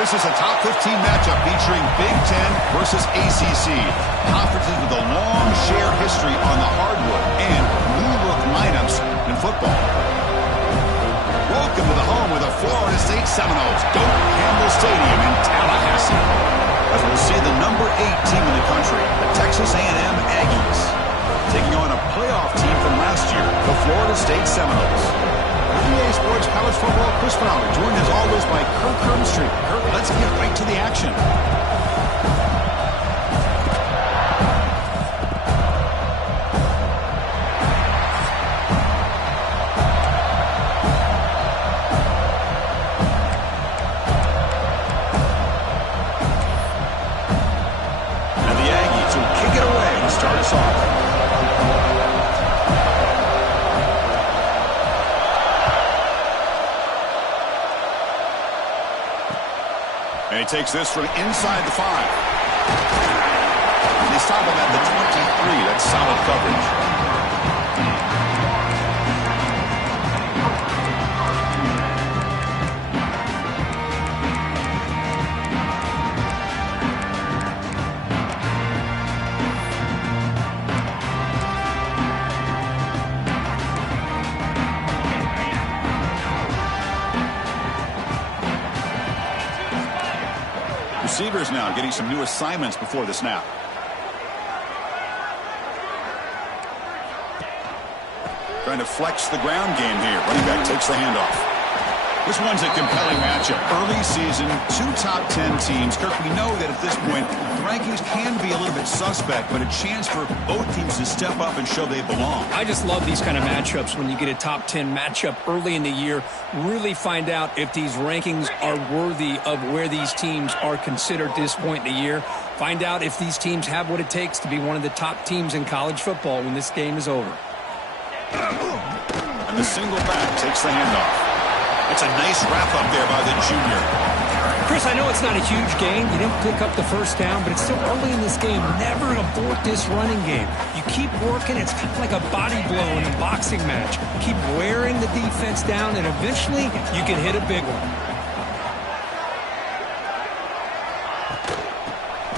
This is a top 15 matchup featuring Big Ten versus ACC. Conferences with a long shared history on the hardwood and new-look lineups in football. Welcome to the home of the Florida State Seminoles, Doak Campbell Stadium in Tallahassee. As we'll see the number 8 team in the country, the Texas A&M Aggies, taking on a playoff team from last year, the Florida State Seminoles. EA Sports College Football Chris Fowler, joined as always by Kirk Herbstreit. Kirk, let's get right to the action. And the Aggies will kick it away and start us off. And he takes this from inside the 5. And they stop him at the 23. That's solid coverage. Receivers now getting some new assignments before the snap. Trying to flex the ground game here. Running back takes the handoff. This one's a compelling matchup. Early season, 2 top 10 teams. Kirk, we know that at this point, the rankings can be a little bit suspect, but a chance for both teams to step up and show they belong. I just love these kind of matchups when you get a top 10 matchup early in the year. Really find out if these rankings are worthy of where these teams are considered at this point in the year. Find out if these teams have what it takes to be one of the top teams in college football when this game is over. And the single back takes the handoff. It's a nice wrap-up there by the junior. Chris, I know it's not a huge gain. You didn't pick up the first down, but it's still early in this game. Never abort this running game. You keep working. It's kind of like a body blow in a boxing match. Keep wearing the defense down, and eventually you can hit a big one.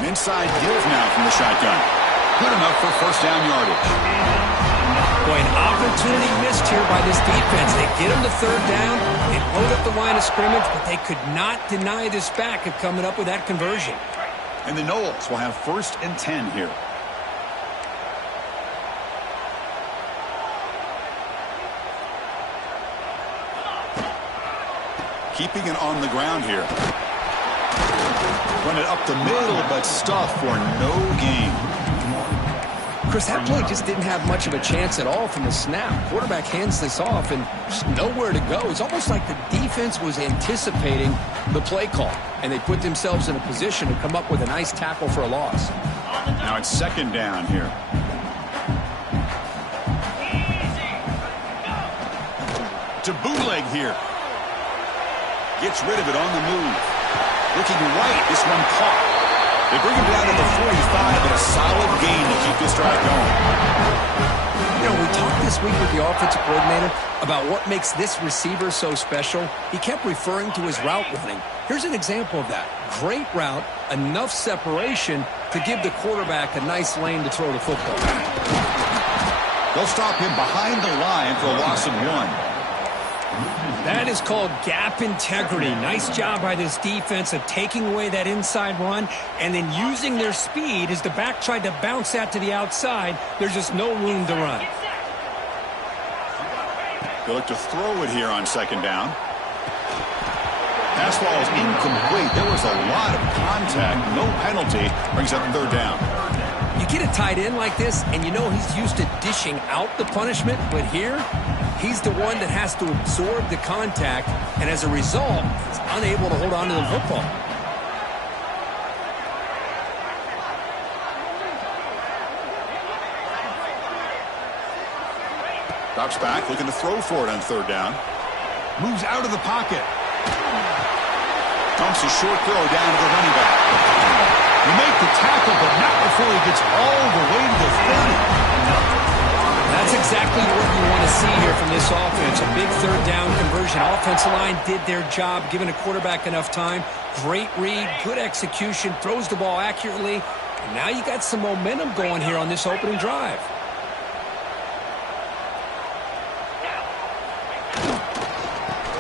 An inside give now from the shotgun. Good enough for first down yardage. Boy, an opportunity missed here by this defense. They get him to third down. They load up the line of scrimmage, but they could not deny this back of coming up with that conversion. And the Noles will have 1st and 10 here. Keeping it on the ground here. Run it up the middle, but stuffed for no gain. Chris, that play just didn't have much of a chance at all from the snap. Quarterback hands this off and just nowhere to go. It's almost like the defense was anticipating the play call, and they put themselves in a position to come up with a nice tackle for a loss. Now it's 2nd down here. To bootleg here. Gets rid of it on the move. Looking right, this one caught. They bring him down to the 45, but a solid gain to keep this drive going. You know, we talked this week with the offensive coordinator about what makes this receiver so special. He kept referring to his route running. Here's an example of that. Great route, enough separation to give the quarterback a nice lane to throw the football. They'll stop him behind the line for a loss of 1. That is called gap integrity. Nice job by this defense of taking away that inside run and then using their speed as the back tried to bounce that to the outside. There's just no room to run. They look to throw it here on 2nd down. Pass ball is incomplete. There was a lot of contact. No penalty. Brings up 3rd down. You get a tight end like this, and you know he's used to dishing out the punishment, but here, he's the one that has to absorb the contact, and as a result, he's unable to hold on to the football. Drops back, looking to throw for it on 3rd down. Moves out of the pocket. Dumps a short throw down to the running back. You make the tackle, but not before he gets all the way to the 30. That's exactly what you want to see here from this offense. A big third down conversion. Offensive line did their job, giving a quarterback enough time. Great read, good execution, throws the ball accurately. And now you got some momentum going here on this opening drive.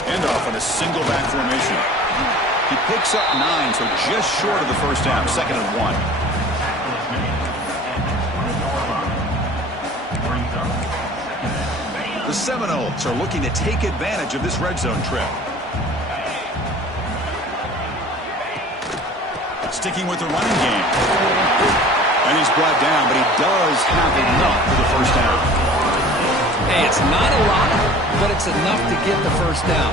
Handoff on a single back formation. He picks up 9, so just short of the first down. 2nd and 1. The Seminoles are looking to take advantage of this red zone trip. Sticking with the running game. And he's brought down, but he does have enough for the first down. Hey, it's not a lot, but it's enough to get the first down.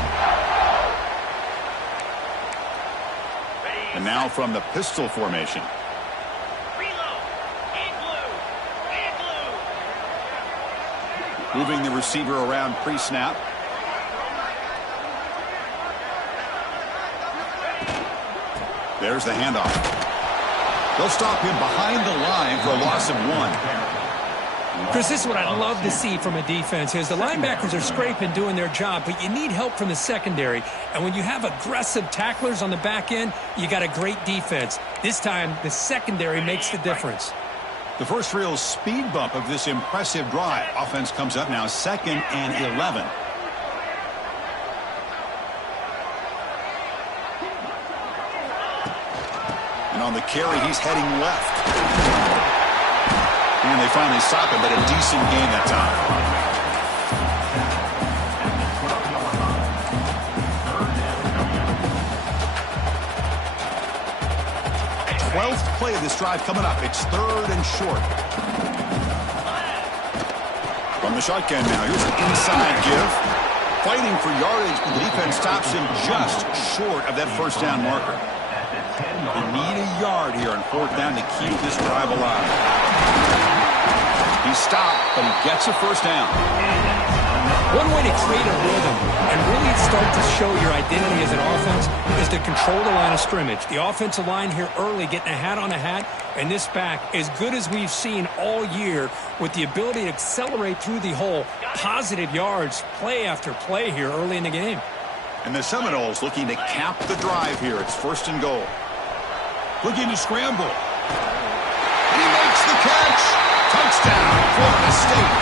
And now from the pistol formation. Moving the receiver around pre-snap. There's the handoff. They'll stop him behind the line for a loss of 1. Chris, this is what I love to see from a defense is the linebackers are scraping, doing their job, but you need help from the secondary. And when you have aggressive tacklers on the back end, you got a great defense. This time, the secondary makes the difference. The first real speed bump of this impressive drive. Offense comes up now 2nd and 11. And on the carry, he's heading left. And they finally stop him, but a decent gain that time. 12th play of this drive coming up. It's 3rd and short. From the shotgun now, here's an inside give. Fighting for yardage, but the defense stops him just short of that first down marker. They need a yard here on 4th down to keep this drive alive. He stopped, but he gets a first down. One way to create a rhythm and really start to show your identity as an offense is to control the line of scrimmage. The offensive line here early getting a hat on a hat, and this back as good as we've seen all year with the ability to accelerate through the hole. Positive yards, play after play here early in the game. And the Seminoles looking to cap the drive here. It's 1st and goal. Looking to scramble. He makes the catch. Touchdown, Florida State.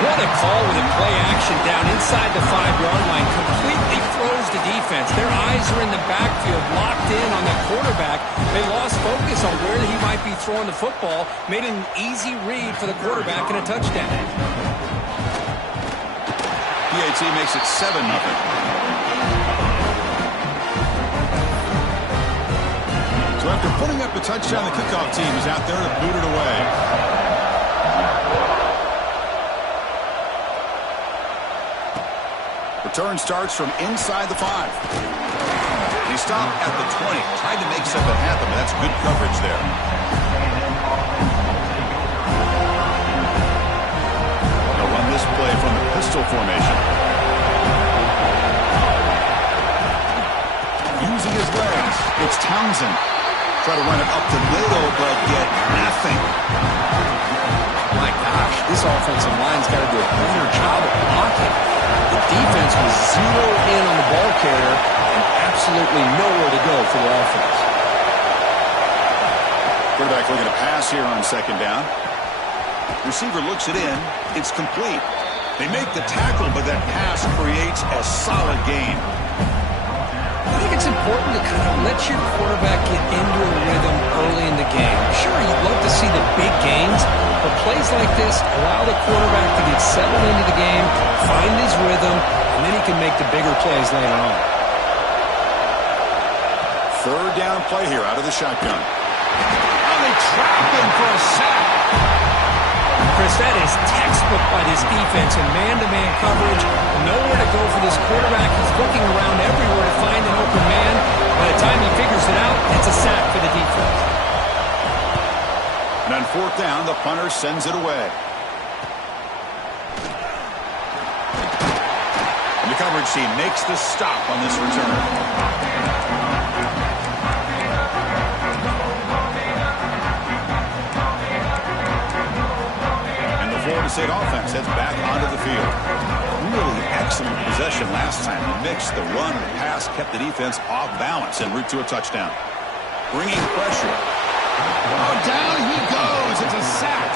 What a call with a play action down inside the 5-yard line. Completely throws the defense. Their eyes are in the backfield, locked in on the quarterback. They lost focus on where he might be throwing the football. Made an easy read for the quarterback and a touchdown. PAT makes it 7-0. So after putting up a touchdown, the kickoff team is out there to boot it away. Return starts from inside the 5. He stopped at the 20. Tried to make something happen, but that's good coverage there. They'll run this play from the pistol formation. Using his legs, it's Townsend. Try to run it up the middle, but get nothing. My gosh, this offensive line's got to do a better job of blocking. The defense was zeroed in on the ball carrier and absolutely nowhere to go for the offense. Quarterback looking to pass here on 2nd down. Receiver looks it in. It's complete. They make the tackle, but that pass creates a solid gain. I think it's important to kind of let your quarterback get into a rhythm early in the game. Sure, you'd love to see the big gains, but plays like this allow the quarterback to get settled into the game, find his rhythm, and then he can make the bigger plays later on. 3rd down play here out of the shotgun. And they trap him for a sack. Chris, that is textbook by this defense in man-to-man coverage. Nowhere to go for this quarterback. He's looking around everywhere to find an open man. By the time he figures it out, it's a sack for the defense. And on 4th down, the punter sends it away. And the coverage team makes the stop on this return. State offense heads back onto the field. Really excellent possession last time. The mix, the run, the pass kept the defense off balance en route to a touchdown. Bringing pressure. Oh, down he goes. It's a sack.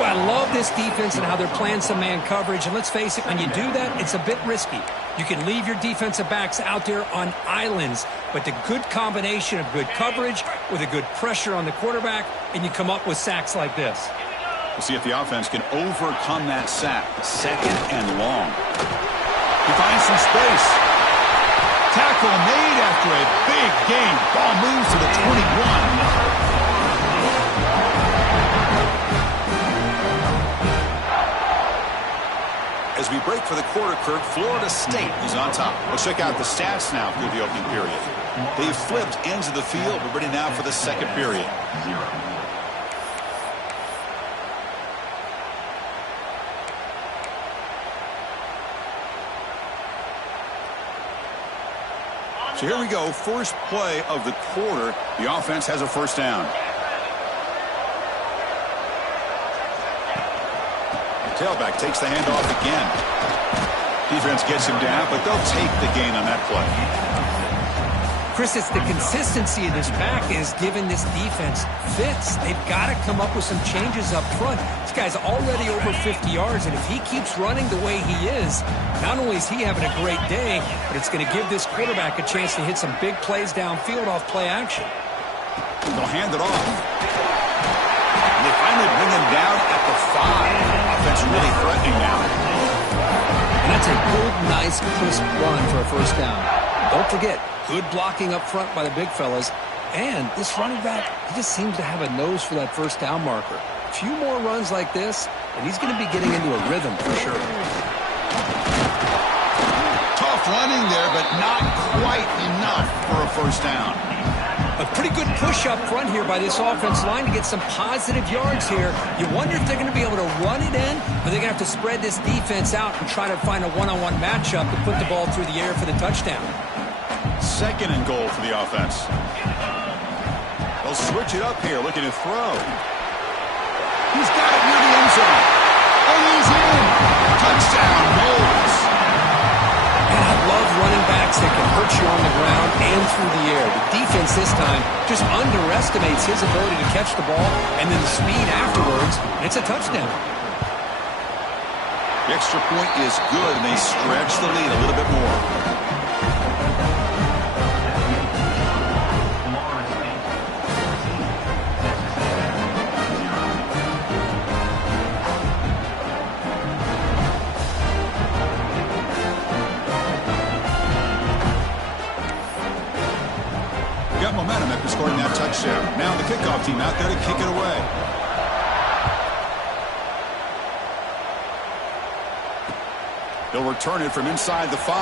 Well, I love this defense and how they're playing some man coverage. And let's face it, when you do that, it's a bit risky. You can leave your defensive backs out there on islands, but the good combination of good coverage with a good pressure on the quarterback, and you come up with sacks like this. We'll see if the offense can overcome that sack. Second and long. He finds some space. Tackle made after a big gain. Ball moves to the 21. As we break for the quarter, Kirk, Florida State is on top. Let's check out the stats now through the opening period. They've flipped ends of the field, but ready now for the second period. So here we go, first play of the quarter. The offense has a first down. Tailback takes the handoff again. Defense gets him down, but they'll take the gain on that play. Chris, it's the consistency of this back is giving this defense fits. They've got to come up with some changes up front. This guy's already over 50 yards, and if he keeps running the way he is, not only is he having a great day, but it's going to give this quarterback a chance to hit some big plays downfield off play action. They'll hand it off. And they finally bring him down at the 5. Offense really threatening now. And that's a good, nice, crisp run for a first down. Don't forget, good blocking up front by the big fellas. And this running back, he just seems to have a nose for that first down marker. A few more runs like this, and he's going to be getting into a rhythm for sure. Tough running there, but not quite enough for a first down. A pretty good push up front here by this offense line to get some positive yards here. You wonder if they're going to be able to run it in, or they're going to have to spread this defense out and try to find a one-on-one matchup to put the ball through the air for the touchdown. Second and goal for the offense. They'll switch it up here, looking to throw. He's got it near the end zone. And he's in. Touchdown, Knowles. And I love running backs that can hurt you on the ground and through the air. The defense this time just underestimates his ability to catch the ball, and then the speed afterwards, and it's a touchdown. The extra point is good, and they stretch the lead a little bit more. Momentum after scoring that touchdown. Now the kickoff team out there to kick it away. They'll return it from inside the 5.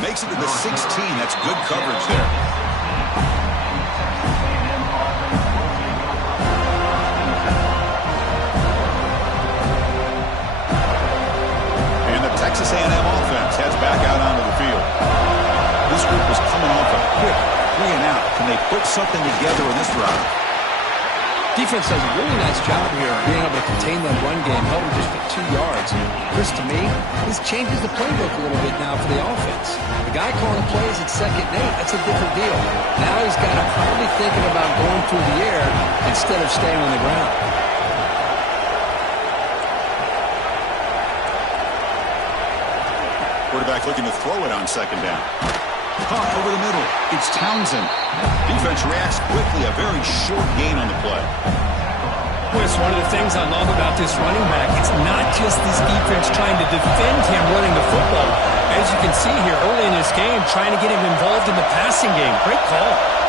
Makes it to the 16. That's good coverage there. And the Texas A&M offense heads back out onto the field. This group was coming off a quick 3 and out. Can they put something together in this round? Defense does a really nice job here of being able to contain that run game, held him just at 2 yards. Chris, to me, this changes the playbook a little bit now for the offense. The guy calling plays at 2nd and 8, that's a different deal. Now he's got to probably thinking about going through the air instead of staying on the ground. Quarterback looking to throw it on 2nd down. Caught over the middle. It's Townsend. Defense reacts quickly. A very short gain on the play. Well, it's one of the things I love about this running back. It's not just this defense trying to defend him running the football. As you can see here early in this game, trying to get him involved in the passing game. Great call.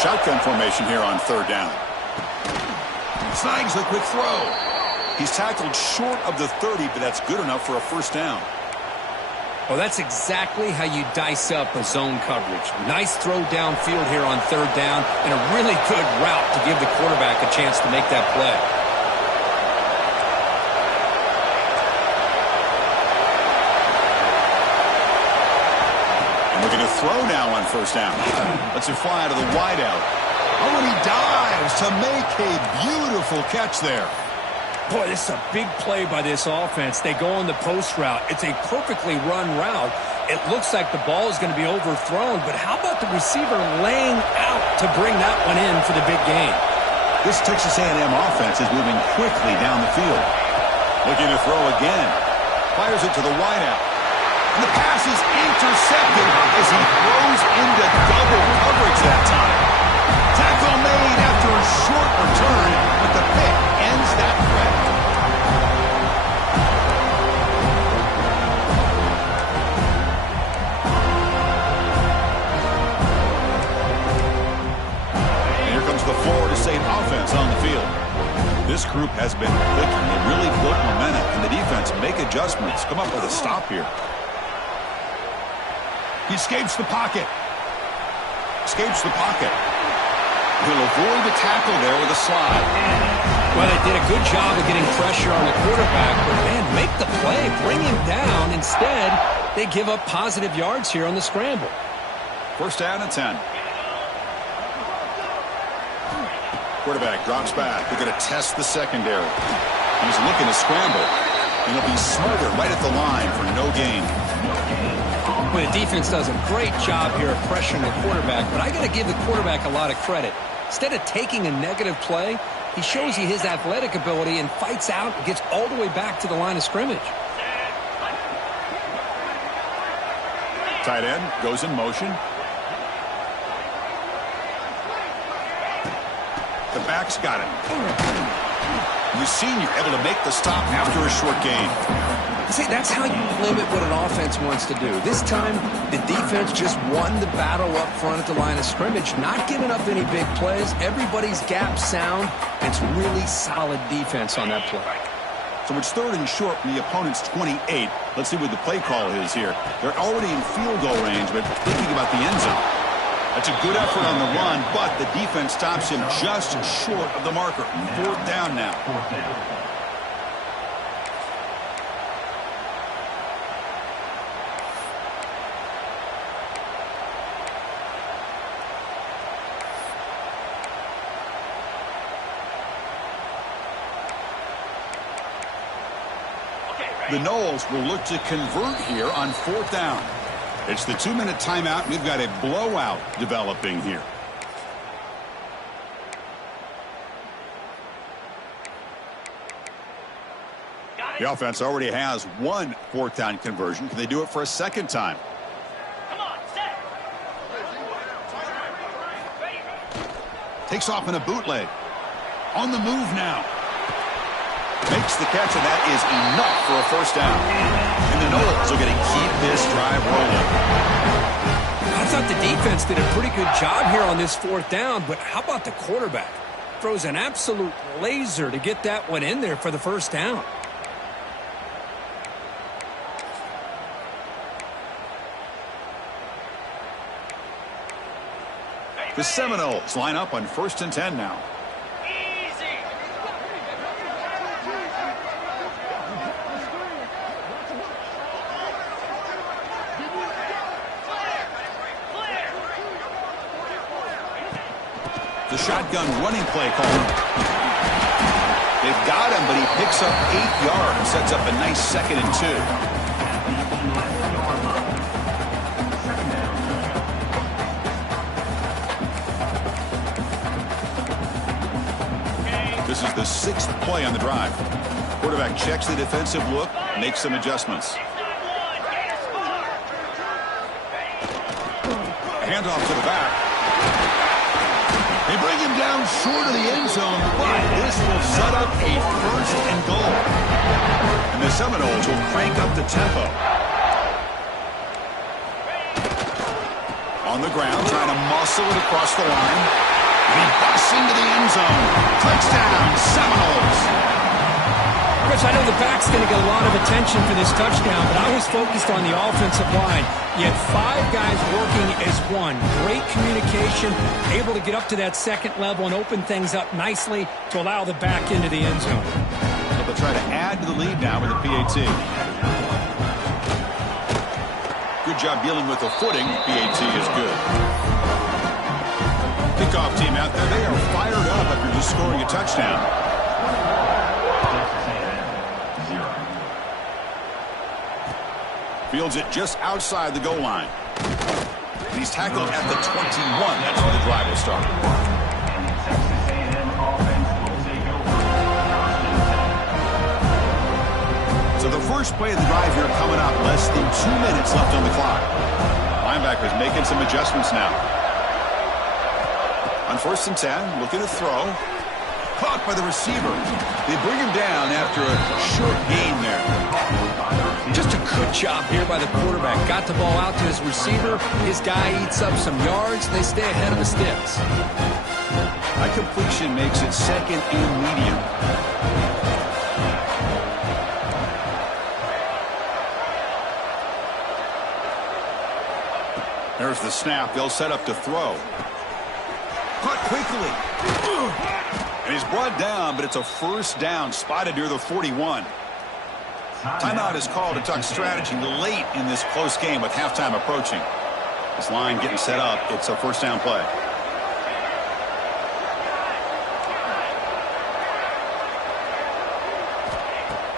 Shotgun formation here on 3rd down. Snags the quick throw. He's tackled short of the 30, but that's good enough for a first down. Well, that's exactly how you dice up a zone coverage. Nice throw downfield here on 3rd down, and a really good route to give the quarterback a chance to make that play. throw now on first down. Lets it fly out of the wideout. Oh, and he dives to make a beautiful catch there. Boy, this is a big play by this offense. They go on the post route. It's a perfectly run route. It looks like the ball is going to be overthrown, but how about the receiver laying out to bring that one in for the big game? This Texas A&M offense is moving quickly down the field. Looking to throw again. Fires it to the wideout. And the pass is intercepted as he throws into double coverage that time. Tackle made after a short return, but the pick ends that threat. And here comes the Florida State offense on the field. This group has been clicking. They really built momentum, and the defense make adjustments. Come up with a stop here. He escapes the pocket. Escapes the pocket. He'll avoid the tackle there with a slide. Well, they did a good job of getting pressure on the quarterback, but, man, make the play, bring him down. Instead, they give up positive yards here on the scramble. First down and 10. Quarterback drops back. They're going to test the secondary. He's looking to scramble, and he'll be smothered right at the line for no gain. Well, the defense does a great job here of pressuring the quarterback, but I got to give the quarterback a lot of credit. Instead of taking a negative play, he shows you his athletic ability and fights out and gets all the way back to the line of scrimmage. Tight end goes in motion. The back's got it. The senior able to make the stop after a short gain. See, that's how you limit what an offense wants to do. This time, the defense just won the battle up front at the line of scrimmage, not giving up any big plays. Everybody's gap sound. It's really solid defense on that play. So it's third and short from the opponent's 28. Let's see what the play call is here. They're already in field goal range, but thinking about the end zone. That's a good effort on the run, but the defense stops him just short of the marker. Fourth down now. The Noles will look to convert here on fourth down. It's the 2-minute timeout. We've got a blowout developing here. The offense already has one fourth down conversion. Can they do it for a second time? Come on, set. Takes off in a bootleg. On the move now. Makes the catch, and that is enough for a first down. And the Noles are going to keep this drive rolling. I thought the defense did a pretty good job here on this fourth down, but how about the quarterback? Throws an absolute laser to get that one in there for the first down. The Seminoles line up on 1st and 10 now. The shotgun running play call. They've got him, but he picks up 8 yards, sets up a nice 2nd and 2. This is the 6th play on the drive. Quarterback checks the defensive look, makes some adjustments. Handoff to the back. They bring him down short of the end zone, but this will set up a 1st and goal. And the Seminoles will crank up the tempo. On the ground, trying to muscle it across the line. He busts into the end zone. Touchdown, Seminoles. Chris, I know the back's going to get a lot of attention for this touchdown, but I was focused on the offensive line. You had 5 guys working as one. Great communication, able to get up to that 2nd level and open things up nicely to allow the back into the end zone. So they'll try to add to the lead now with the PAT. good job dealing with the footing. PAT is good. Kickoff team out there. They are fired up after just scoring a touchdown. Fields it just outside the goal line. And he's tackled at the 21. That's where the drive will start. So the first play of the drive here coming up. Less than 2 minutes left on the clock. Linebackers making some adjustments now. On 1st and 10, looking to throw. Caught by the receiver. They bring him down after a short gain there. Just a good job here by the quarterback. Got the ball out to his receiver. His guy eats up some yards. They stay ahead of the sticks. That completion makes it 2nd and medium. There's the snap. They'll set up to throw. Caught quickly. And he's brought down, but it's a 1st down spotted near the 41. Timeout is called to talk strategy late in this close game with halftime approaching. This line getting set up. It's a 1st down play.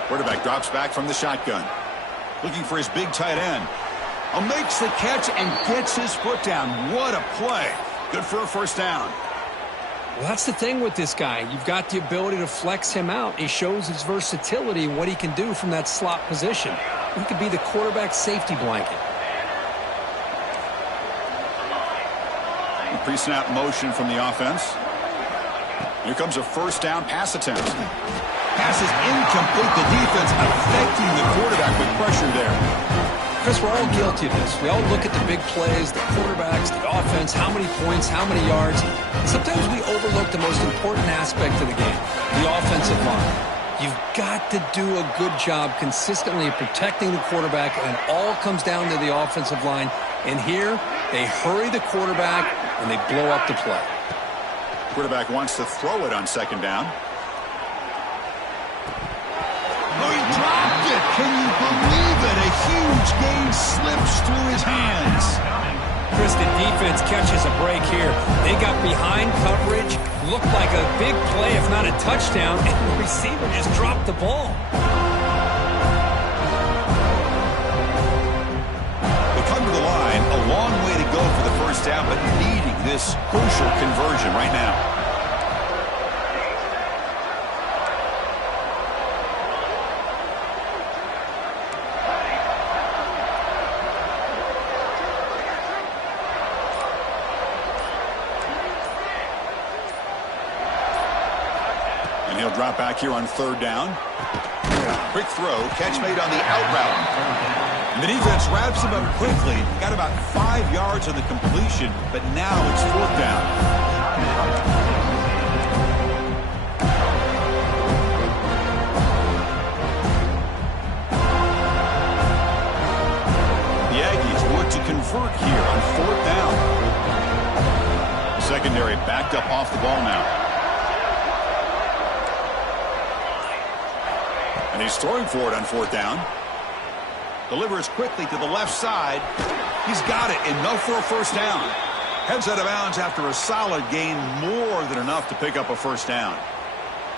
Quarterback drops back from the shotgun. Looking for his big tight end. Makes the catch and gets his foot down. What a play. Good for a 1st down. Well, that's the thing with this guy. You've got the ability to flex him out. He shows his versatility and what he can do from that slot position. He could be the quarterback safety blanket. Pre-snap motion from the offense. Here comes a 1st down pass attempt. Pass is incomplete. The defense affecting the quarterback with pressure there. Chris, we're all guilty of this. We all look at the big plays, the quarterbacks, the offense, how many points, how many yards. Sometimes we overlook the most important aspect of the game, the offensive line. You've got to do a good job consistently protecting the quarterback, and it all comes down to the offensive line. And here, they hurry the quarterback, and they blow up the play. Quarterback wants to throw it on 2nd down. Oh, he dropped it. Can you believe it? A huge gain slips through his hands. Chris, the defense catches a break here. They got behind coverage, looked like a big play, if not a touchdown, and the receiver just dropped the ball. They come to the line, a long way to go for the 1st down, but needing this crucial conversion right now. He'll drop back here on 3rd down. Quick throw, catch made on the out route. And the defense wraps him up quickly. Got about 5 yards on the completion, but now it's 4th down. The Aggies look to convert here on 4th down. Secondary backed up off the ball now. And he's throwing for it on 4th down. Delivers quickly to the left side. He's got it. Enough for a 1st down. Heads out of bounds after a solid gain. More than enough to pick up a 1st down.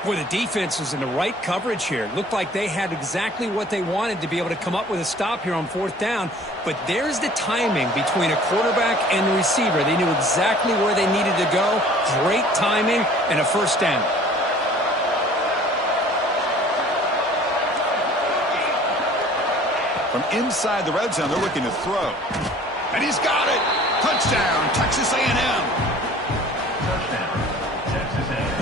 Boy, the defense was in the right coverage here. Looked like they had exactly what they wanted to be able to come up with a stop here on 4th down. But there's the timing between a quarterback and the receiver. They knew exactly where they needed to go. Great timing and a 1st down. From inside the red zone, they're looking to throw. And he's got it. Touchdown, Texas A&M.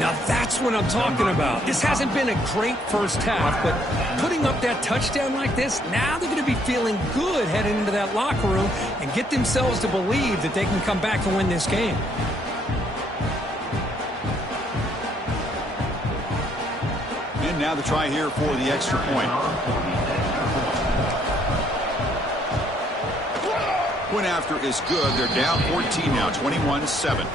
Now that's what I'm talking about. This hasn't been a great 1st half, but putting up that touchdown like this, now they're going to be feeling good heading into that locker room and get themselves to believe that they can come back and win this game. And now the try here for the extra point. Point after is good. They're down 14 now, 21-7.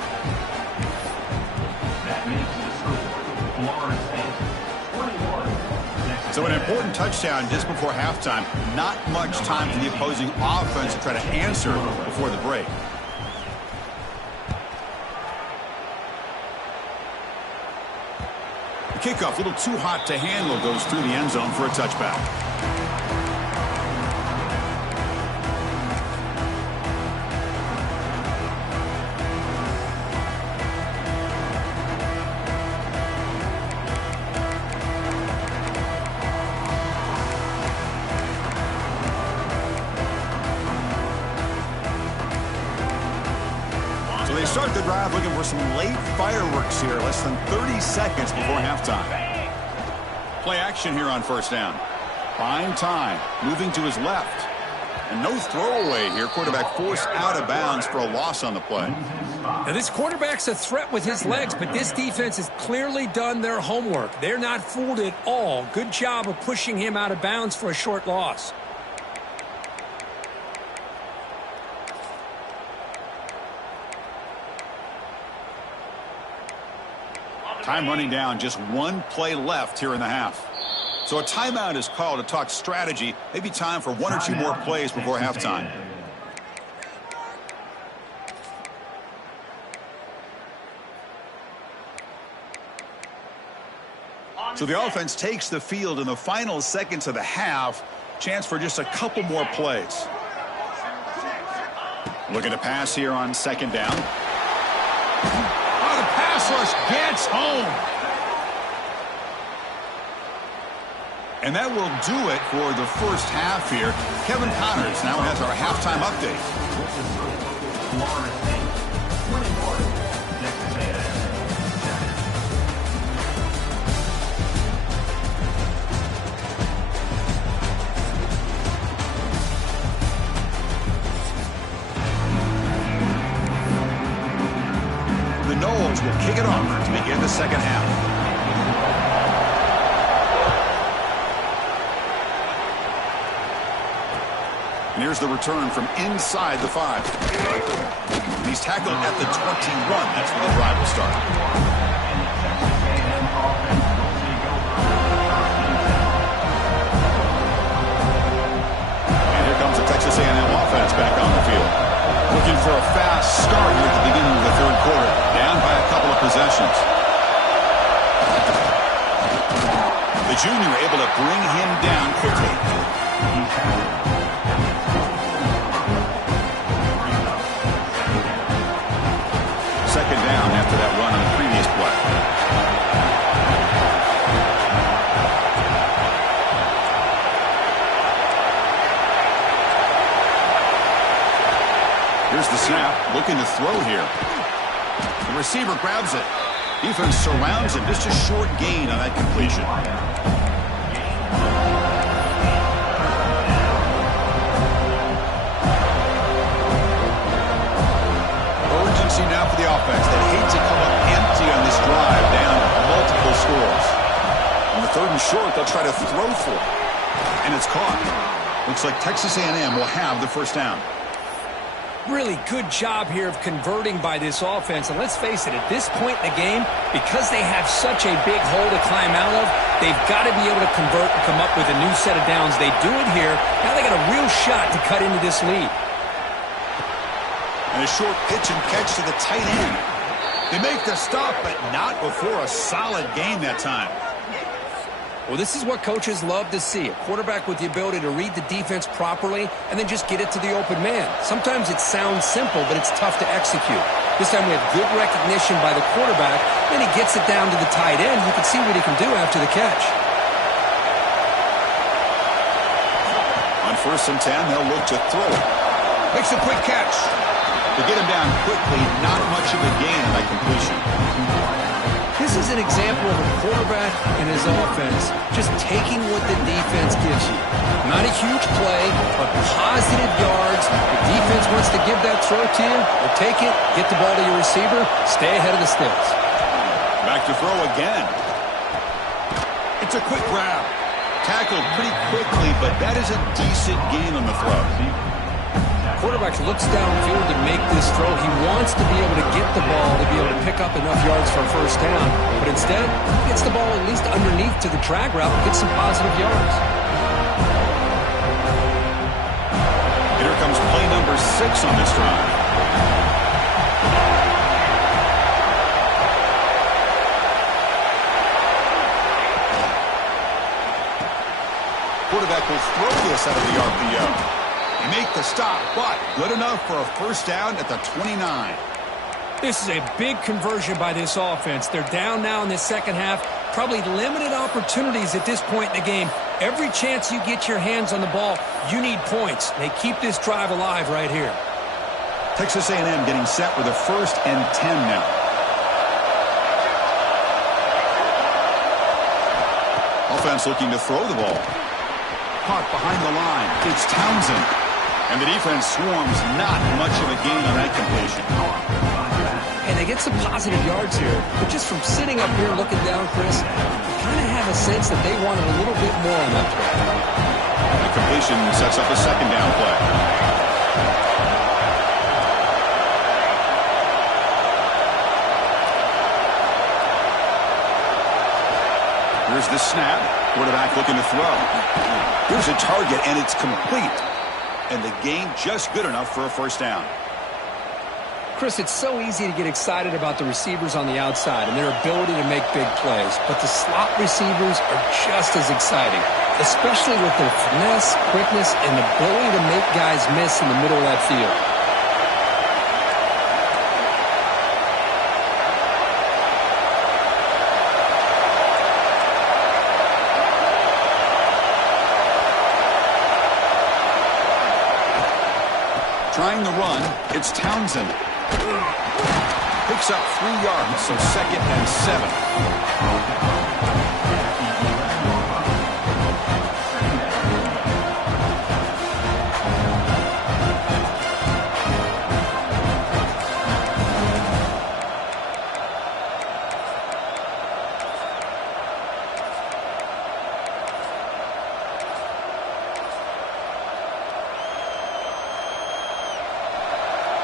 So an important touchdown just before halftime. Not much time for the opposing offense to try to answer before the break. The kickoff, a little too hot to handle, goes through the end zone for a touchback. So they start the drive looking for some late fireworks here, less than 30 seconds before halftime. Play action here on first down. Fine time, moving to his left. And no throwaway here. Quarterback forced out of bounds for a loss on the play. Now, this quarterback's a threat with his legs, but this defense has clearly done their homework. They're not fooled at all. Good job of pushing him out of bounds for a short loss. Time running down, just one play left here in the half. So a timeout is called to talk strategy. Maybe time for one or two more plays before halftime. So the offense takes the field in the final seconds of the half. Chance for just a couple more plays. Looking to pass here on second down. The pass rush gets home. And that will do it for the first half here. Kevin Connors now has our halftime update. Will kick it off to begin the second half. And here's the return from inside the 5. He's tackled at the 21. That's where the drive will start. And here comes the Texas A&M offense back on the field. Looking for a fast start here at the beginning of the third quarter. Down by a couple of possessions. The junior able to bring him down quickly. Second down after that run on the previous play. Here's the snap, looking to throw here. The receiver grabs it. Defense surrounds him. Just a short gain on that completion. Urgency now for the offense. They hate to come up empty on this drive, down multiple scores. On the third and short, they'll try to throw for it. And it's caught. Looks like Texas A&M will have the first down. Really good job here of converting by this offense. And let's face it, at this point in the game, because they have such a big hole to climb out of, they've got to be able to convert and come up with a new set of downs. They do it here. Now they got a real shot to cut into this lead. And a short pitch and catch to the tight end. They make the stop, but not before a solid game that time. Well, this is what coaches love to see. A quarterback with the ability to read the defense properly and then just get it to the open man. Sometimes it sounds simple, but it's tough to execute. This time we have good recognition by the quarterback, then he gets it down to the tight end. You can see what he can do after the catch. On 1st and 10, they'll look to throw it. Makes a quick catch. To get him down quickly, not much of a gain on that completion. This is an example of a quarterback and his offense just taking what the defense gives you. Not a huge play, but positive yards. The defense wants to give that throw to you. You'll take it, get the ball to your receiver, stay ahead of the sticks. Back to throw again. It's a quick grab. Tackled pretty quickly, but that is a decent gain on the throw. quarterback looks downfield to make this throw. He wants to be able to get the ball to be able to pick up enough yards for a first down. But instead, he gets the ball at least underneath to the drag route and gets some positive yards. Here comes play number 6 on this drive. Quarterback will throw this out of the RPO. They make the stop, but good enough for a first down at the 29. This is a big conversion by this offense. They're down now in the second half. Probably limited opportunities at this point in the game. Every chance you get your hands on the ball, you need points. They keep this drive alive right here. Texas A&M getting set with a 1st and 10 now. Offense looking to throw the ball. Caught behind the line. It's Townsend. And the defense swarms, not much of a gain on that completion. And they get some positive yards here. But just from sitting up here looking down, Chris, you kind of have a sense that they wanted a little bit more on that play. The completion sets up a second down play. Here's the snap. Quarterback looking to throw. Here's a target, and it's complete. And the gain just good enough for a first down. Chris, it's so easy to get excited about the receivers on the outside and their ability to make big plays. But the slot receivers are just as exciting, especially with their finesse, quickness, and ability to make guys miss in the middle of that field. Trying the run, it's Townsend. Picks up 3 yards, so 2nd and 7.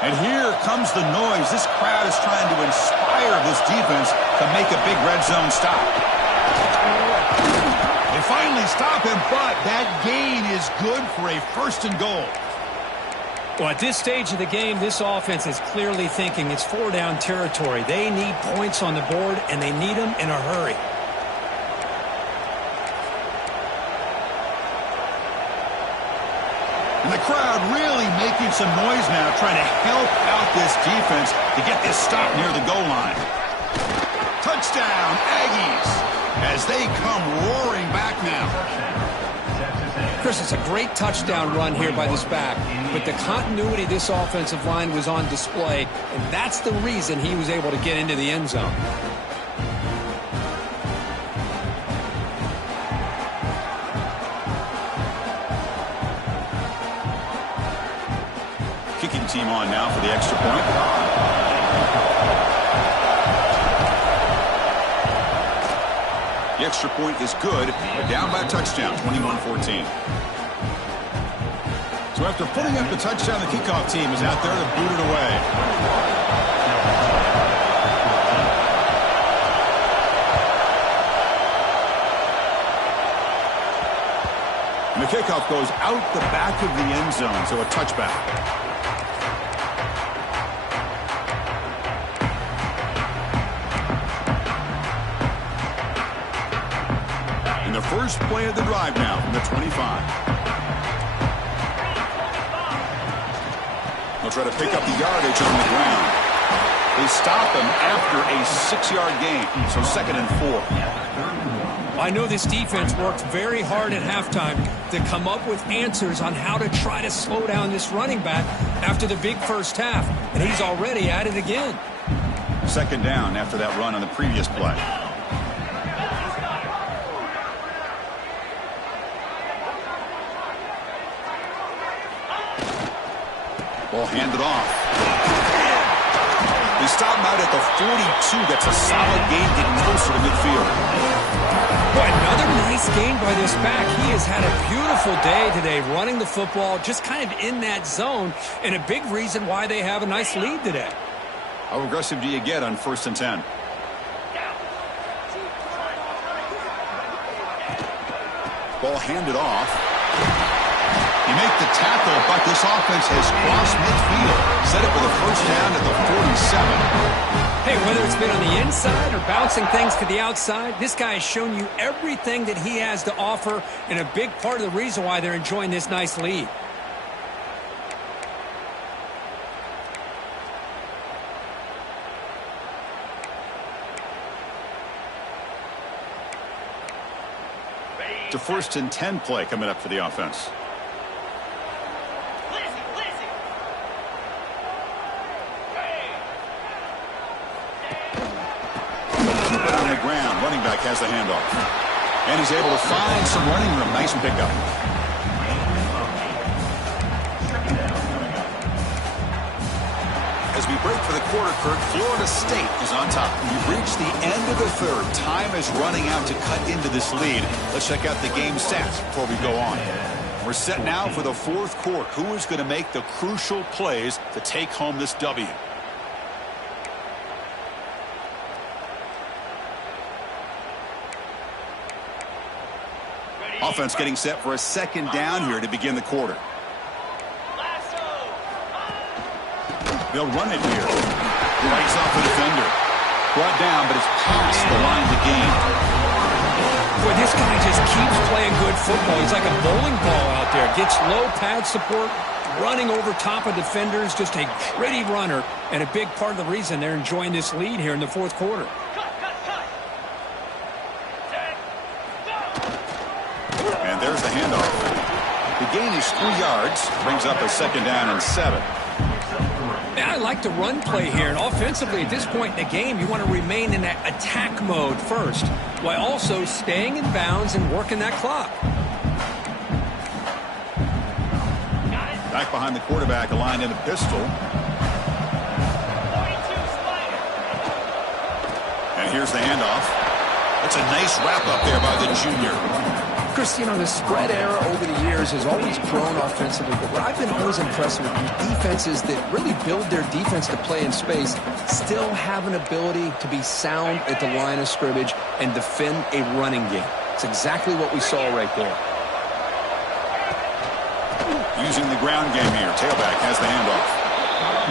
And here comes the noise. This crowd is trying to inspire this defense to make a big red zone stop. They finally stop him, but that gain is good for a 1st and goal. Well, at this stage of the game, this offense is clearly thinking it's 4-down territory. They need points on the board, and they need them in a hurry. And the crowd really making some noise now, trying to help out this defense to get this stop near the goal line. Touchdown, Aggies, as they come roaring back now. Chris, it's a great touchdown run here by this back, but the continuity of this offensive line was on display, and that's the reason he was able to get into the end zone. Kicking team on now for the extra point. The extra point is good. They're down by a touchdown, 21-14. So after putting up the touchdown, the kickoff team is out there to boot it away. And the kickoff goes out the back of the end zone, so a touchback. The first play of the drive now from the 25. They'll try to pick up the yardage on the ground. They stop him after a 6-yard gain, so 2nd and 4. I know this defense worked very hard at halftime to come up with answers on how to try to slow down this running back after the big first half, and he's already at it again. 2nd down after that run on the previous play. Ball handed off. They stop him out at the 42. That's a solid gain, getting closer to midfield. Boy, another nice gain by this back. He has had a beautiful day today running the football, just kind of in that zone, and a big reason why they have a nice lead today. How aggressive do you get on 1st and 10? Ball handed off. You make the tackle, but this offense has crossed midfield. Set it for the first down at the 47. Hey, whether it's been on the inside or bouncing things to the outside, this guy has shown you everything that he has to offer, and a big part of the reason why they're enjoying this nice lead. It's a 1st and 10 play coming up for the offense. On the ground, running back has the handoff. And he's able to find some running room. Nice pickup. As we break for the quarter, Kirk, Florida State is on top. We've reached the end of the third. Time is running out to cut into this lead. Let's check out the game stats before we go on. We're set now for the 4th quarter. Who is going to make the crucial plays to take home this W? Offense getting set for a 2nd down here to begin the quarter. They'll run it here. Breaks off the defender. Brought down, but it's past the line to gain. Boy, this guy just keeps playing good football. He's like a bowling ball out there. Gets low pad support, running over top of defenders. Just a gritty runner, and a big part of the reason they're enjoying this lead here in the 4th quarter. And there's the handoff. The gain is 3 yards. Brings up a 2nd down and 7. I like the run play here, and offensively at this point in the game, you want to remain in that attack mode first, while also staying in bounds and working that clock. Back behind the quarterback, aligned in a pistol. And here's the handoff. It's a nice wrap up there by the junior. Chris, you know, the spread era over the years has always grown offensively, but what I've been always impressed with is defenses that really build their defense to play in space still have an ability to be sound at the line of scrimmage and defend a running game. It's exactly what we saw right there. Using the ground game here. Tailback has the handoff.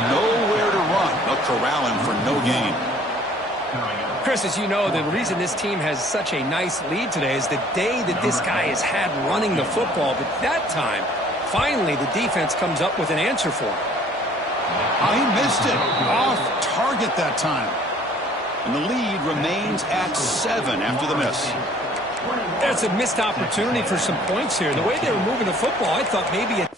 Nowhere to run. They'll corral him for no gain. Chris, as you know, the reason this team has such a nice lead today is the day that this guy has had running the football. But that time, finally, the defense comes up with an answer for him. He missed it. Off target that time. And the lead remains at 7 after the miss. That's a missed opportunity for some points here. The way they were moving the football, I thought maybe it...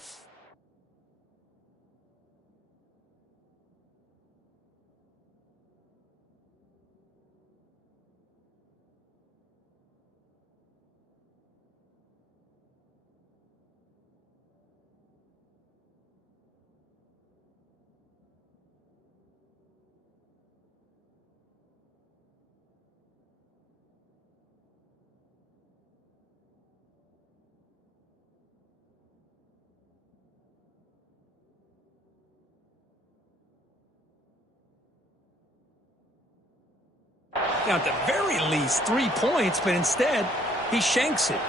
Now, at the very least, 3 points, but instead, he shanks it.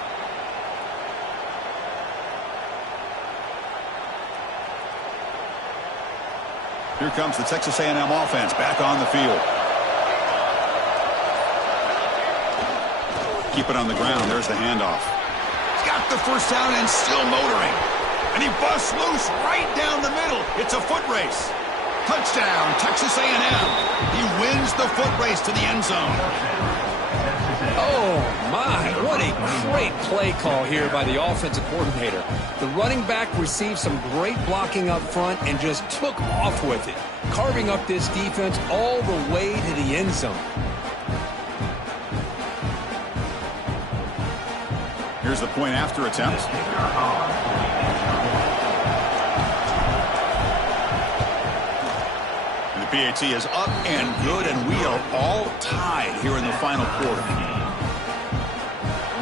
Here comes the Texas A&M offense back on the field. Keep it on the ground. There's the handoff. He's got the first down and still motoring. And he busts loose right down the middle. It's a foot race. Touchdown, Texas A&M. He wins the foot race to the end zone. Oh, my. What a great play call here by the offensive coordinator. The running back received some great blocking up front and just took off with it, carving up this defense all the way to the end zone. Here's the point after attempt. The PAT is up and good, and we are all tied here in the final quarter.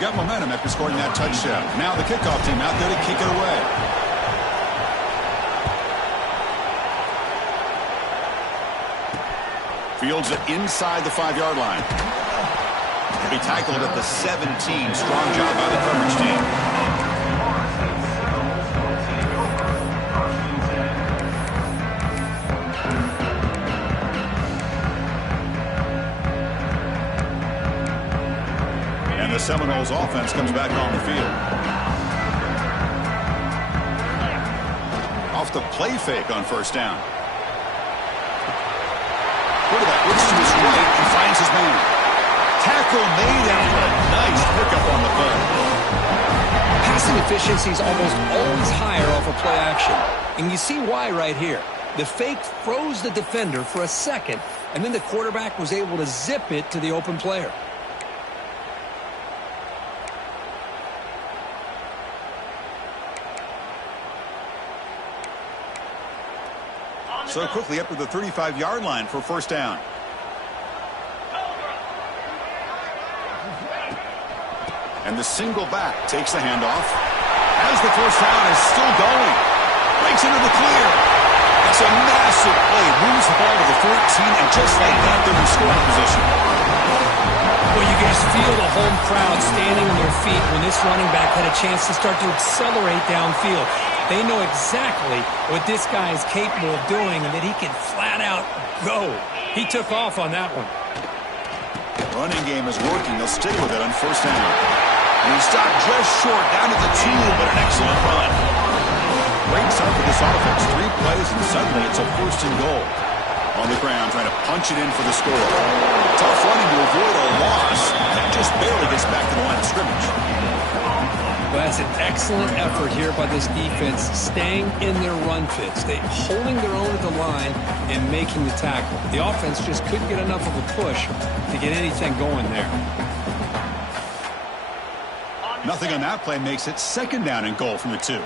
Got momentum after scoring that touchdown. Now the kickoff team out there to kick it away. Fields it inside the 5-yard line. He'll be tackled at the 17. Strong job by the coverage team. The Seminoles offense comes back on the field. Off the play fake on first down. Quarterback looks to his right and finds his man. Tackle made after a nice pickup on the play. Passing efficiency is almost always higher off of play action. And you see why right here. The fake froze the defender for a second, and then the quarterback was able to zip it to the open player. So quickly up to the 35-yard line for first down. And the single back takes the handoff. As the first down is still going. Breaks into the clear. That's a massive play. Moves the ball to the 14, and just like that, they're in scoring position. Well, you can just feel the home crowd standing on their feet when this running back had a chance to start to accelerate downfield. They know exactly what this guy is capable of doing and that he can flat out go. He took off on that one. Running game is working. They'll stick with it on first down. And he stopped just short, down to the 2, but an excellent run. Great start for this offense. 3 plays, and suddenly it's a first and goal. On the ground, trying to punch it in for the score. Tough running to avoid a loss. That just barely gets back to the line of scrimmage. Well, that's an excellent effort here by this defense, staying in their run fits. They holding their own at the line and making the tackle. The offense just couldn't get enough of a push to get anything going there. Nothing on that play makes it second down and goal from the 2.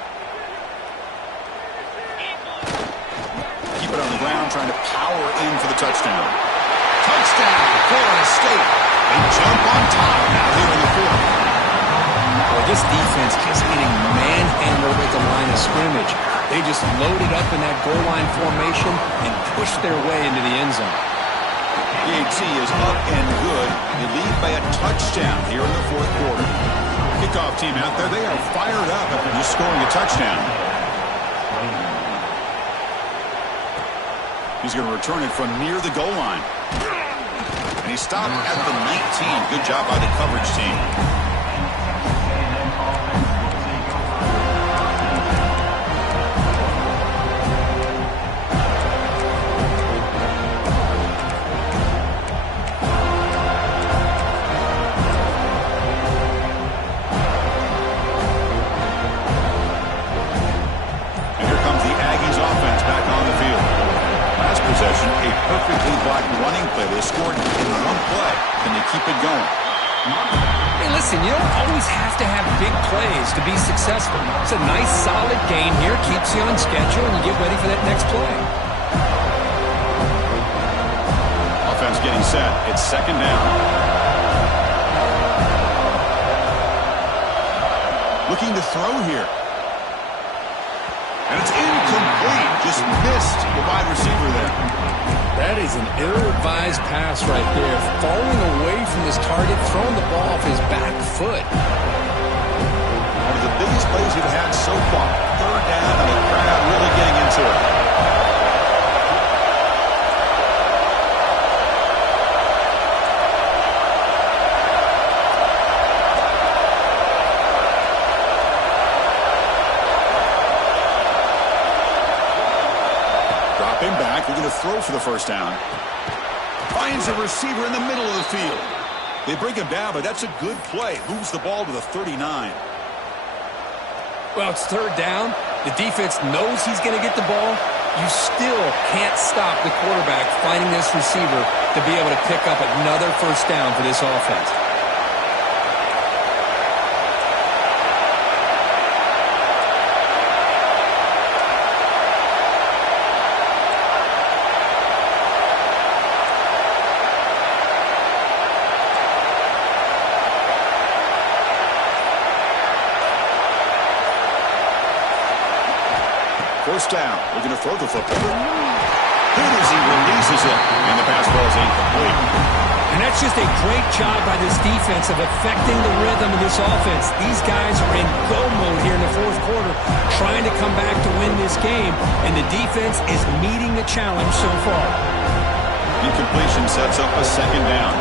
Keep it on the ground, trying to power in for the touchdown. Touchdown, Florida State. They jump on top now here in the 4th. Well, this defense just getting manhandled at the line of scrimmage. They just loaded up in that goal line formation and pushed their way into the end zone. PAT is up and good. They lead by a touchdown here in the 4th quarter. Kickoff team out there, they are fired up after just scoring a touchdown. He's going to return it from near the goal line. And he stopped at the 19. Good job by the coverage team. Possession, a perfectly blocked running play. They scored in one play. Can they keep it going? Hey, listen, you don't always have to have big plays to be successful. It's a nice, solid gain here. Keeps you on schedule, and you get ready for that next play. Offense getting set. It's second down. Looking to throw here. And it's incomplete. Just missed the wide receiver there. That is an ill-advised pass right there. Falling away from his target, throwing the ball off his back foot. One of the biggest plays we've had so far. Third down, and the crowd really getting into it. Dropping back, looking to throw for the first down. Finds a receiver in the middle of the field. They bring him down, but that's a good play. Moves the ball to the 39. Well, it's third down. The defense knows he's going to get the ball. You still can't stop the quarterback finding this receiver to be able to pick up another first down for this offense. first down. Looking to throw the football. Good as he releases it, and the pass ball is incomplete. And that's just a great job by this defense of affecting the rhythm of this offense. These guys are in go mode here in the fourth quarter, trying to come back to win this game, and the defense is meeting the challenge so far. Incompletion sets up a second down.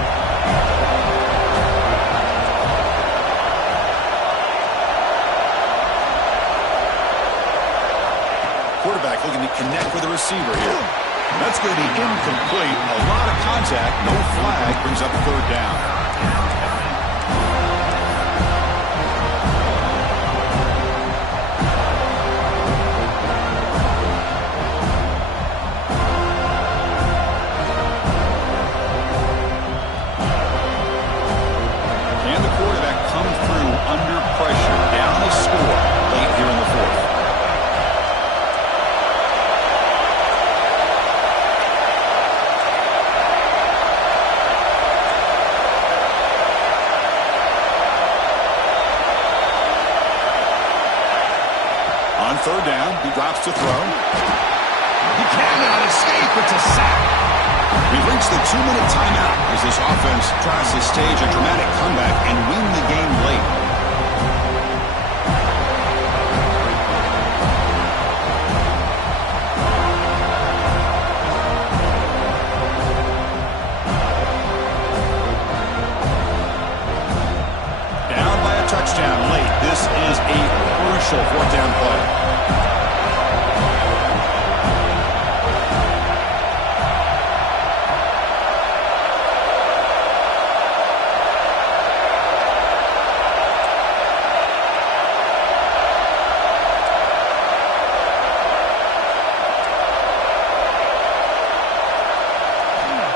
Quarterback looking to connect with the receiver here. That's going to be incomplete. A lot of contact. No flag. Brings up third down. Can the quarterback come through under pressure? Down a score late here in the fourth. On third down, he drops to throw. He cannot escape. It's a sack. We've reached the 2-minute timeout as this offense tries to stage a dramatic comeback and win the game late. Down by a touchdown late. This is a crucial fourth down play.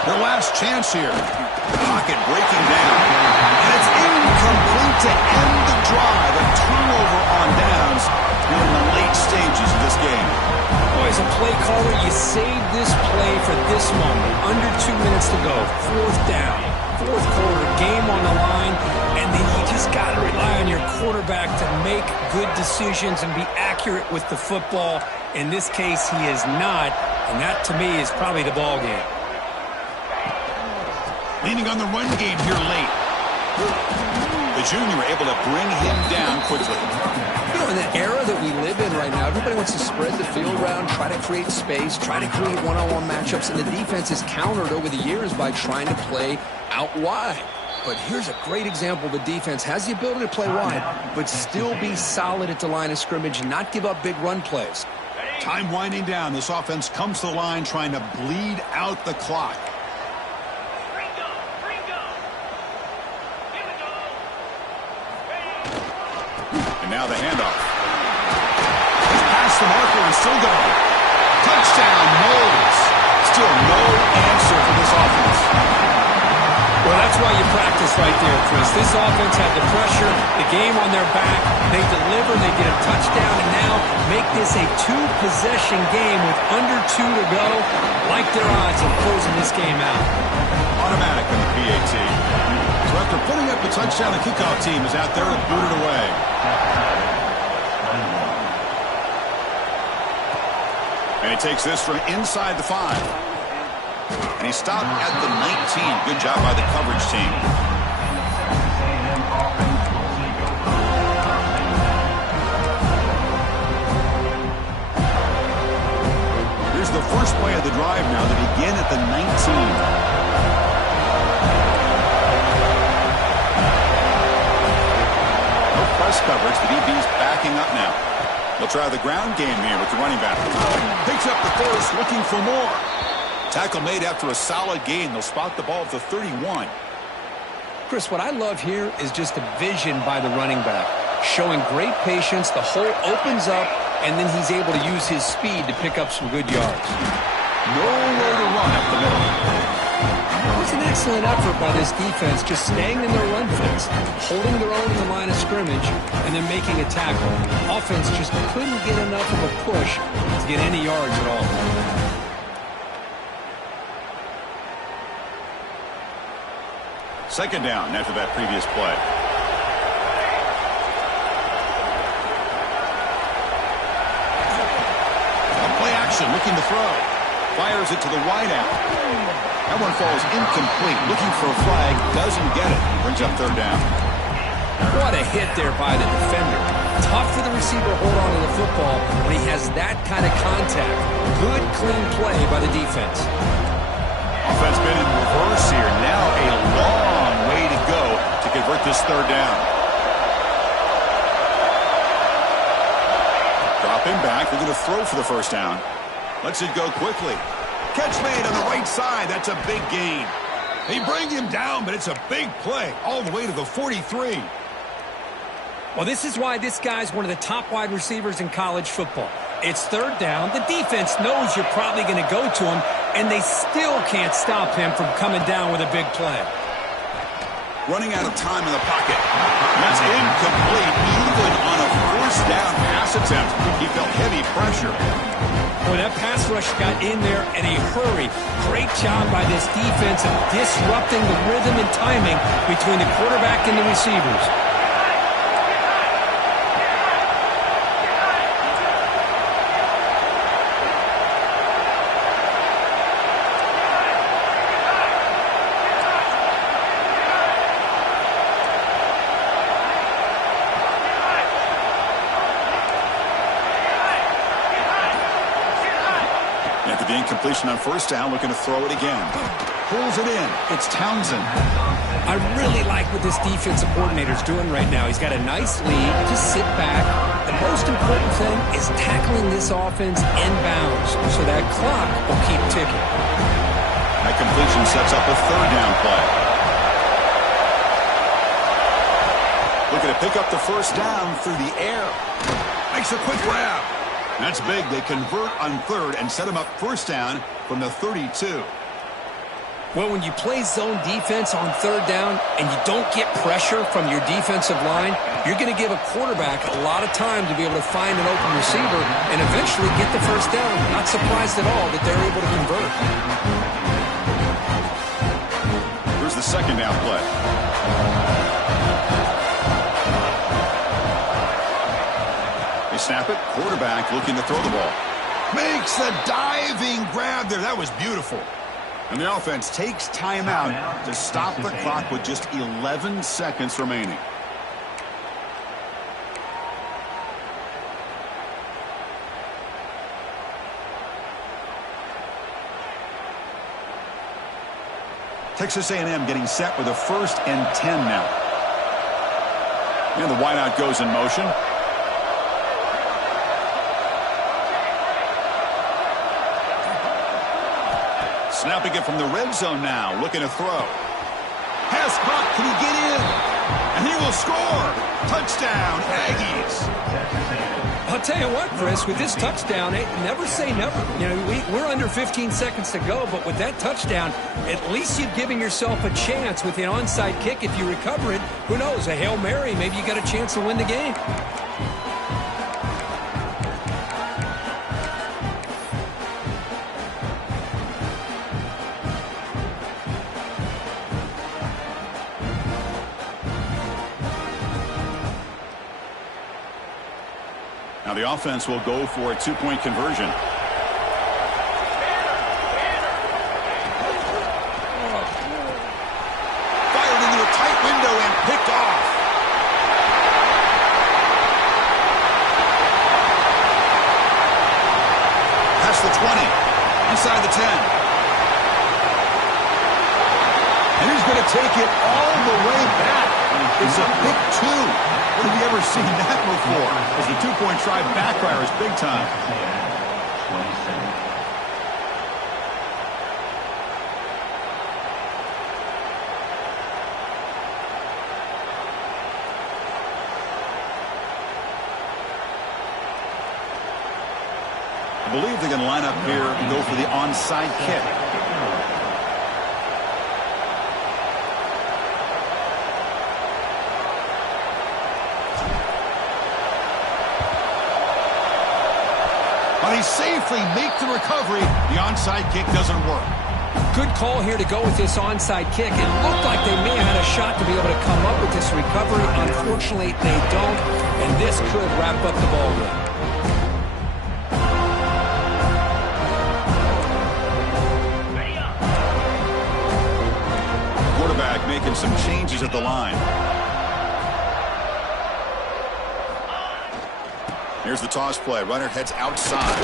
Their last chance here. Pocket breaking down. And it's incomplete to end the drive. A turnover on downs here in the late stages of this game. Boy, as a play caller, you save this play for this moment. Under 2 minutes to go. Fourth down. Fourth quarter. Game on the line. And then you just got to rely on your quarterback to make good decisions and be accurate with the football. In this case, he is not. And that, to me, is probably the ball game. Leaning on the run game here late. The junior able to bring him down quickly. You know, in the era that we live in right now, everybody wants to spread the field around, try to create space, try to create one-on-one matchups, and the defense has countered over the years by trying to play out wide. But here's a great example. The defense has the ability to play wide, but still be solid at the line of scrimmage and not give up big run plays. Time winding down. This offense comes to the line trying to bleed out the clock. Now the handoff. He's past the marker and still going. Touchdown, Knowles. Still no answer for this offense. Well, that's why you practice right there, Chris. This offense had the pressure, the game on their back. They deliver, they get a touchdown, and now make this a two-possession game with under 2 to go. Like their odds of closing this game out. Automatic on the PAT. So after putting up the touchdown, the kickoff team is out there to boot it away. And he takes this from inside the 5. And he stopped at the 19. Good job by the coverage team. Here's the first play of the drive now to begin at the 19. Press coverage. The DB's backing up now. They'll try the ground game here with the running back. Picks up the first, looking for more. Tackle made after a solid gain. They'll spot the ball at the 31. Chris, what I love here is just the vision by the running back. Showing great patience. The hole opens up, and then he's able to use his speed to pick up some good yards. Nowhere to run up the middle. It was an excellent effort by this defense, just staying in their run fence, holding their own in the line of scrimmage, and then making a tackle. Offense just couldn't get enough of a push to get any yards at all. Second down after that previous play. action, looking to throw. Fires it to the wideout. That one falls incomplete. Looking for a flag, doesn't get it. Brings up third down. What a hit there by the defender. Tough for the receiver to hold on to the football when he has that kind of contact. Good, clean play by the defense. Offense been in reverse here. Now a long way to go to convert this third down. Dropping back. They're going to throw for the first down. Lets it go quickly. Catch made on the right side. That's a big gain. They bring him down, but it's a big play all the way to the 43. Well, this is why this guy's one of the top wide receivers in college football. It's third down. The defense knows you're probably going to go to him, and they still can't stop him from coming down with a big play. Running out of time in the pocket. That's incomplete. Even on a first down pass attempt, he felt heavy pressure. Well, that pass rush got in there in a hurry. Great job by this defense of disrupting the rhythm and timing between the quarterback and the receivers. After the incompletion on first down, looking to throw it again. Pulls it in. It's Townsend. I really like what this defensive coordinator's doing right now. He's got a nice lead. Just sit back. The most important thing is tackling this offense inbounds so that clock will keep ticking. That completion sets up a third down play. Looking to pick up the first down through the air. Makes a quick grab. That's big. They convert on third and set him up first down from the 32. Well, when you play zone defense on third down and you don't get pressure from your defensive line, you're going to give a quarterback a lot of time to be able to find an open receiver and eventually get the first down. Not surprised at all that they're able to convert. Here's the second down play. They snap it. Quarterback looking to throw the ball. Makes the diving grab there. That was beautiful. And the offense takes timeout to stop the clock with just 11 seconds remaining. Texas A&M getting set with a 1st and 10 now. And the wideout goes in motion. Snapping it from the red zone now, looking to throw. Pass caught, can he get in? And he will score. Touchdown, Aggies. I'll tell you what, Chris, with this touchdown, never say never. You know, we're under 15 seconds to go, but with that touchdown, at least you're giving yourself a chance with an onside kick. If you recover it, who knows, a Hail Mary, maybe you got a chance to win the game. Now the offense will go for a 2-point conversion. Fired into a tight window and picked off. Past the 20. Inside the 10. And he's going to take it all the way back. It's a pick 2. When have you ever seen that before? As the 2-point try backfires big time. I believe they're going to line up here and go for the onside kick. But they safely make the recovery. The onside kick doesn't work. Good call here to go with this onside kick. It looked like they may have had a shot to be able to come up with this recovery. Unfortunately, they don't, and this could wrap up the ball game. the line. Here's the toss play. Runner heads outside.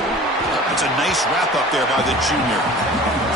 That's a nice wrap up there by the junior.